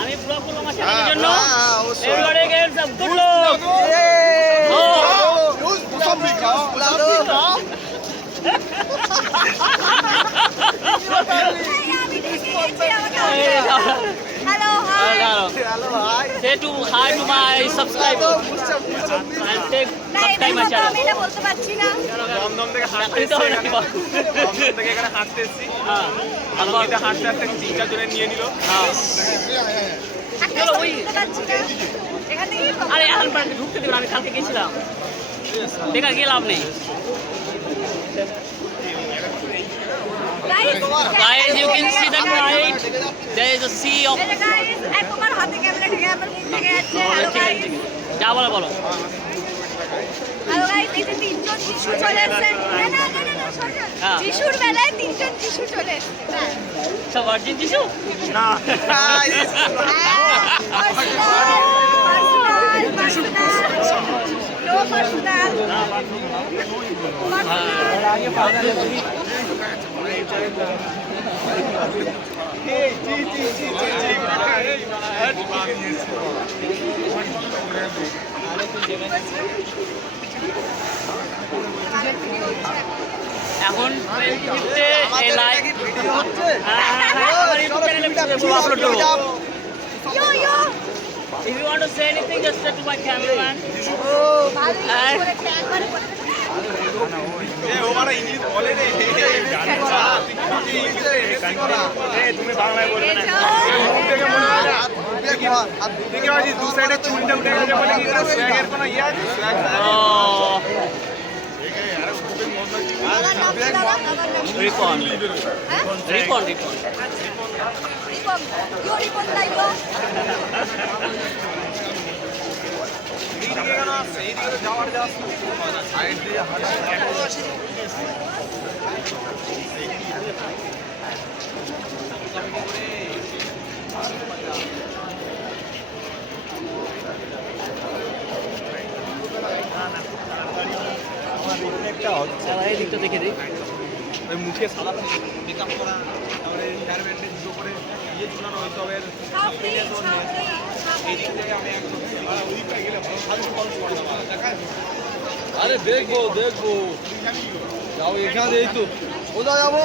আমি ব্লগ করবো আমার চ্যানেলের জন্য এবারে games of good lock Say to hi to my subscriber. I'll take subscribe my channel. আমি এটা বলতে পারছি না। দমদম থেকে হাঁটতে এসেছি এখানে। দমদম থেকে এখানে হাঁটতে এসেছি। আলোকিতা হাঁটতে হাঁটতে 3-4 জনে নিয়ে নিল। চলো ওই বলতে পারছি না। এখান থেকে আরে এখন পার্কে ঢুকতে দিবেন আমি কালকে গেছিলাম বেকার গিয়ে লাভ নেই Guys, you can see the kite. There is a sea of. তোমার হাতে ক্যামেরা থেকে আমার মুখ থেকে যাচ্ছে। Hello guys. যা বলো বলো। হ্যালো গাইস, এই যে তিনজন যিশু চলে এসেছে। না সরি। যিশুর বেলায় তিনজন যিশু চলে এসেছে। সব ভার্জিন যিশু? না। এখন ফেসবুকে এই লাইভ আমার ইউটিউব চ্যানেলে আপলোড করব Yo. If you want to say anything, just say to my cameraman. English বলে রে তুমি বাংলায় বলবে না দেখে আছি দু সাইডে চুলটা উঠে গেছে বলে কি স্ব্যাগের কোনো ইয়ে আছে রিপন এইদিকে কেন আসছে এইদিকে তো যাওয়ার যাচ্ছে সাইড দিয়ে এই দিকটা দেখে দিই ওই মুখে সাদা মেকআপ করা তারপরে হেয়ার ব্যান্ডে জুতো করে ইয়ে ঝুলানো ওইসবের এই দিক থেকে আমি একদম ওইদিকটা গেলে ভালো খরচ করে দেওয়া দেখায় আরে দেখবো যাও এখানে এই তো কোথায় যাবো